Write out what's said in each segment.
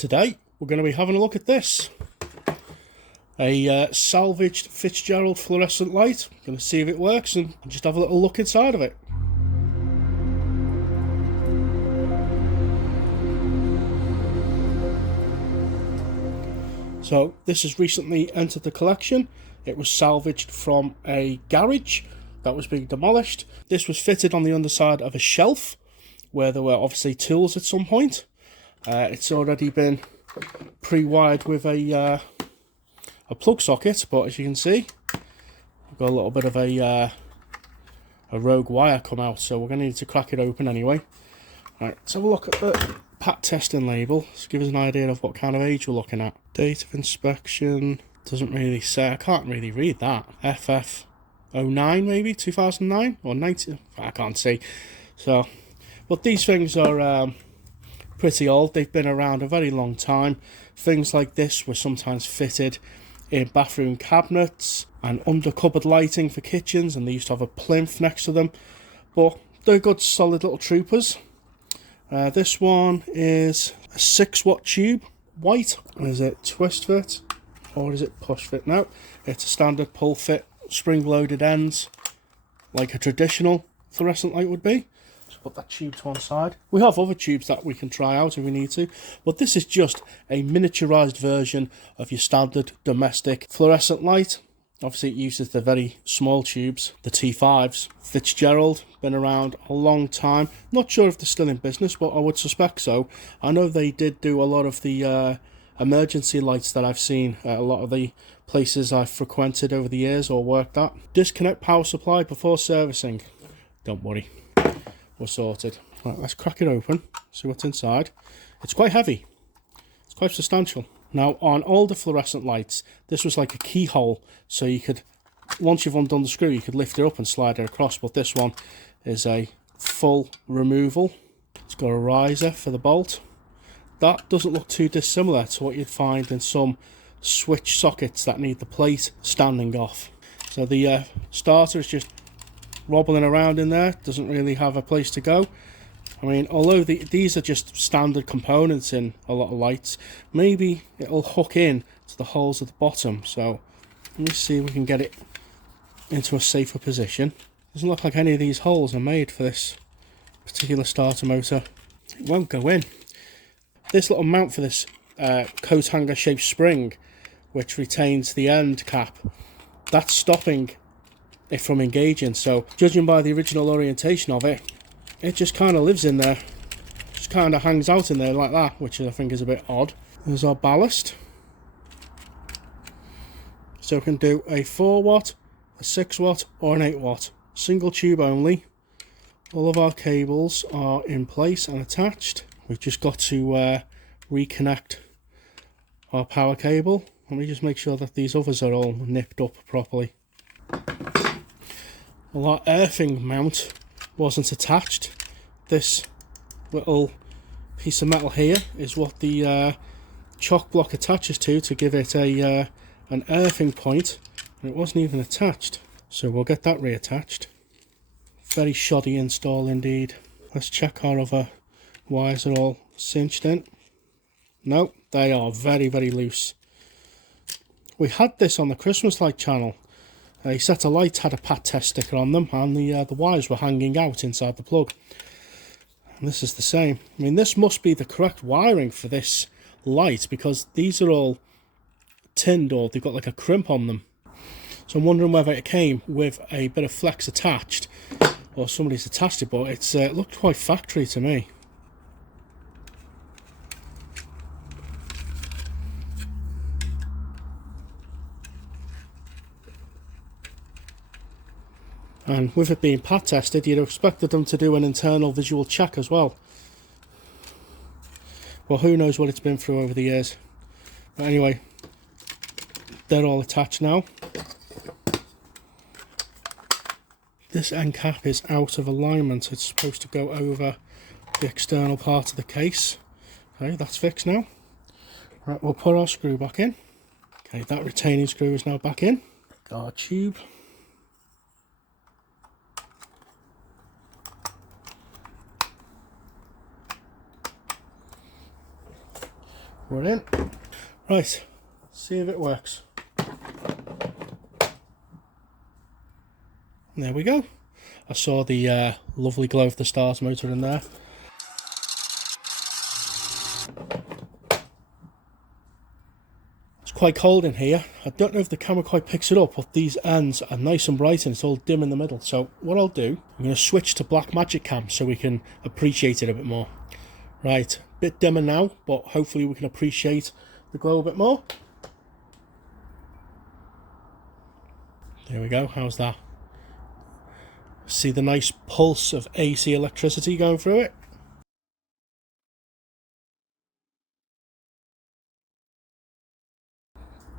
Today we're going to be having a look at this. A salvaged Fitzgerald fluorescent light. I'm going to see if it works and just have a little look inside of it. So this has recently entered the collection. It was salvaged from a garage that was being demolished. This was fitted on the underside of a shelf where there were obviously tools at some point. It's already been pre-wired with a plug socket, but as you can see, we've got a little bit of a rogue wire come out, so we're going to need to crack it open anyway. Right, let's have a look at the pat testing label. Let's give us an idea of what kind of age we're looking at. Date of inspection doesn't really say. I can't really read that. FF09 maybe 2009 or 90. I can't see. So, but these things are pretty old. They've been around a very long time. Things like this were sometimes fitted in bathroom cabinets and under cupboard lighting for kitchens, and they used to have a plinth next to them. But they're good solid little troopers. This one is a 6-watt tube, white. Is it twist fit or is it push fit? No, it's a standard pull fit, spring loaded ends like a traditional fluorescent light would be. Just put that tube to one side. We have other tubes that we can try out if we need to, but this is just a miniaturized version of your standard domestic fluorescent light. Obviously it uses the very small tubes, the T5s. Fitzgerald, been around a long time. Not sure if they're still in business, but I would suspect so. I know they did do a lot of the emergency lights that I've seen at a lot of the places I've frequented over the years or worked at. Disconnect power supply before servicing. Don't worry, we're sorted. Right, let's crack it open, see what's inside. It's quite heavy, it's quite substantial. Now, on older fluorescent lights, this was like a keyhole, so you could, once you've undone the screw, you could lift it up and slide it across, but this one is a full removal. It's got a riser for the bolt. That doesn't look too dissimilar to what you'd find in some switch sockets that need the plate standing off. So the starter is just wobbling around in there, doesn't really have a place to go. I mean, although these are just standard components in a lot of lights, maybe it'll hook in to the holes at the bottom. So let me see if we can get it into a safer position. Doesn't look like any of these holes are made for this particular starter motor. It won't go in. This little mount for this coat hanger shaped spring, which retains the end cap, that's stopping it from engaging. So judging by the original orientation of it, it just kind of lives in there, just kind of hangs out in there like that, which I think is a bit odd. There's our ballast. So we can do a 4-watt, a 6-watt or an 8-watt. Single tube only. All of our cables are in place and attached. We've just got to reconnect our power cable. Let me just make sure that these others are all nipped up properly. Well, our earthing mount wasn't attached. This little piece of metal here is what the chock block attaches to give it a an earthing point, and it wasn't even attached, so we'll get that reattached. Very shoddy install indeed. Let's check our other wires are all cinched in. No, they are very loose. We had this on the Christmas light channel. A set of lights had a pat test sticker on them, and the wires were hanging out inside the plug. And this is the same. I mean, this must be the correct wiring for this light, because these are all tinned, or they've got like a crimp on them. So I'm wondering whether it came with a bit of flex attached, or somebody's attached it, but it looked quite factory to me. And with it being pat tested, you'd have expected them to do an internal visual check as well. Well, who knows what it's been through over the years. But anyway, they're all attached now. This end cap is out of alignment. It's supposed to go over the external part of the case. Okay, that's fixed now. Right, we'll put our screw back in. Okay, that retaining screw is now back in. Our tube. We're in. Right, see if it works. And there we go. I saw the lovely glow of the stars motor in there. It's quite cold in here. I don't know if the camera quite picks it up, but these ends are nice and bright and it's all dim in the middle. So what I'll do, I'm going to switch to black magic cam so we can appreciate it a bit more. Right, a bit dimmer now, but hopefully we can appreciate the glow a bit more. There we go, how's that? See the nice pulse of AC electricity going through it?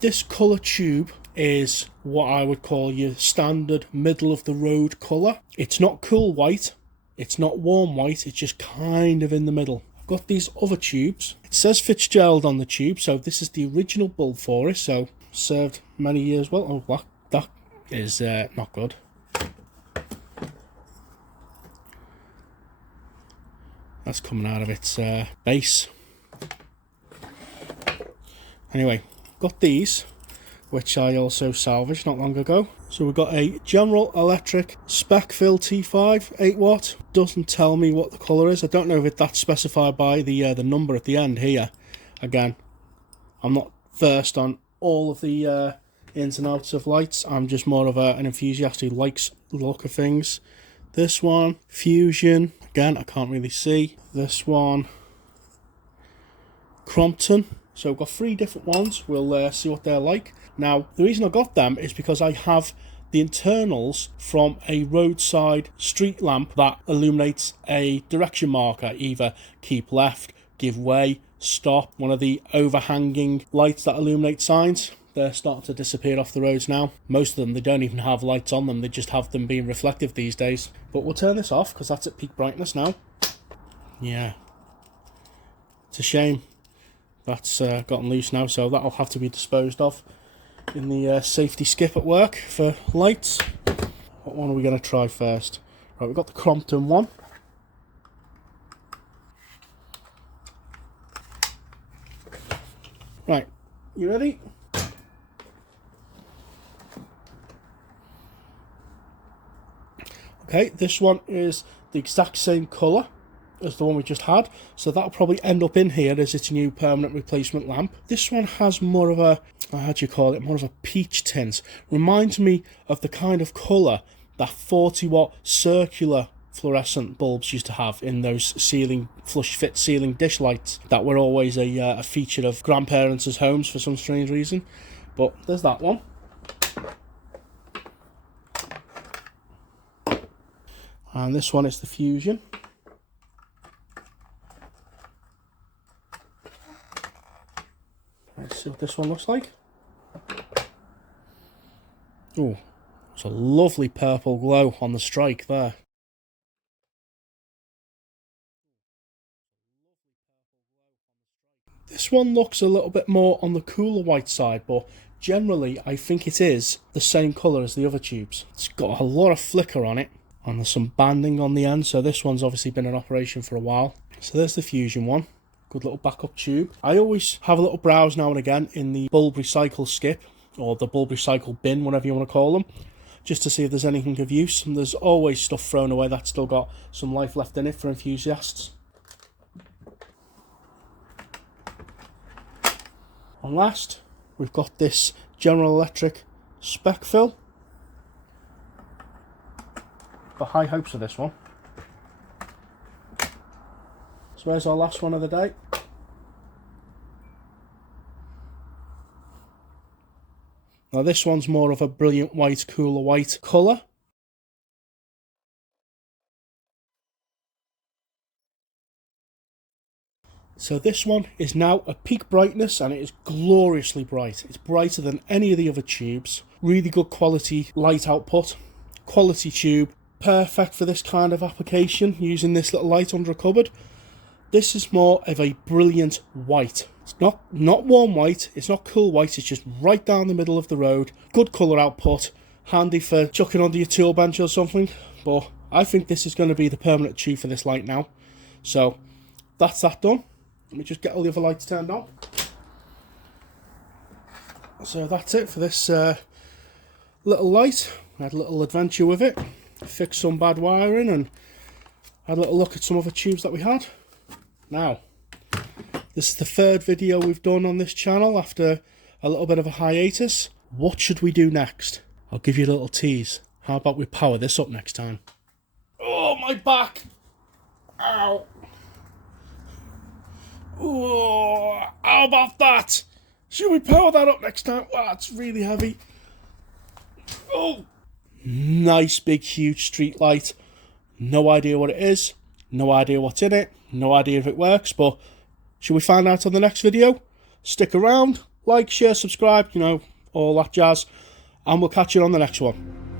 This colour tube is what I would call your standard middle of the road colour. It's not cool white, it's not warm white, it's just kind of in the middle. I've got these other tubes. It says Fitzgerald on the tube, so this is the original bulb for it, so served many years well. Oh, that is not good. That's coming out of its base. Anyway, got these, which I also salvaged not long ago. So we've got a General Electric Specfil T5 8 watt. Doesn't tell me what the colour is. I don't know if that's specified by the number at the end here. Again, I'm not versed on all of the ins and outs of lights. I'm just more of an enthusiast who likes the look of things. This one, Fusion. Again, I can't really see. This one, Crompton. So we've got 3 different ones. We'll see what they're like. Now, the reason I got them is because I have the internals from a roadside street lamp that illuminates a direction marker. Either keep left, give way, stop. One of the overhanging lights that illuminate signs. They're starting to disappear off the roads now. Most of them, they don't even have lights on them. They just have them being reflective these days. But we'll turn this off because that's at peak brightness now. Yeah. It's a shame that's gotten loose now, so that'll have to be disposed of in the safety skip at work for lights. What one are we going to try first? Right, we've got the Crompton one. Right, you ready? Okay, this one is the exact same colour as the one we just had, so that'll probably end up in here as its new permanent replacement lamp. This one has more of a, how do you call it, more of a peach tint. Reminds me of the kind of colour that 40 watt circular fluorescent bulbs used to have in those ceiling, flush fit ceiling dish lights that were always a feature of grandparents' homes for some strange reason. But there's that one. And this one is the Fusion. Let's see what this one looks like. Oh, it's a lovely purple glow on the strike there. This one looks a little bit more on the cooler white side, but generally I think it is the same colour as the other tubes. It's got a lot of flicker on it, and there's some banding on the end, so this one's obviously been in operation for a while. So there's the Fusion one. Good little backup tube. I always have a little browse now and again in the bulb recycle skip, or the bulb recycle bin, whatever you want to call them, just to see if there's anything of use. And there's always stuff thrown away that's still got some life left in it for enthusiasts. And last, we've got this General Electric Specfil. Got high hopes for this one. So where's our last one of the day? Now this one's more of a brilliant white, cooler white colour. So this one is now at peak brightness and it is gloriously bright. It's brighter than any of the other tubes. Really good quality light output. Quality tube. Perfect for this kind of application, using this little light under a cupboard. This is more of a brilliant white. It's not warm white, it's not cool white, it's just right down the middle of the road. Good colour output, handy for chucking under your tool bench or something. But I think this is going to be the permanent tube for this light now. So that's that done. Let me just get all the other lights turned on. So that's it for this little light. I had a little adventure with it, fixed some bad wiring and had a little look at some other tubes that we had. Now, this is the third video we've done on this channel after a little bit of a hiatus. What should we do next? I'll give you a little tease. How about we power this up next time? Oh, my back! Ow! Oh, how about that? Should we power that up next time? Wow, it's really heavy. Oh! Nice, big, huge street light. No idea what it is. No idea what's in it. No idea if it works, but should we find out on the next video? Stick around. Like, share, subscribe, you know, all that jazz. And we'll catch you on the next one.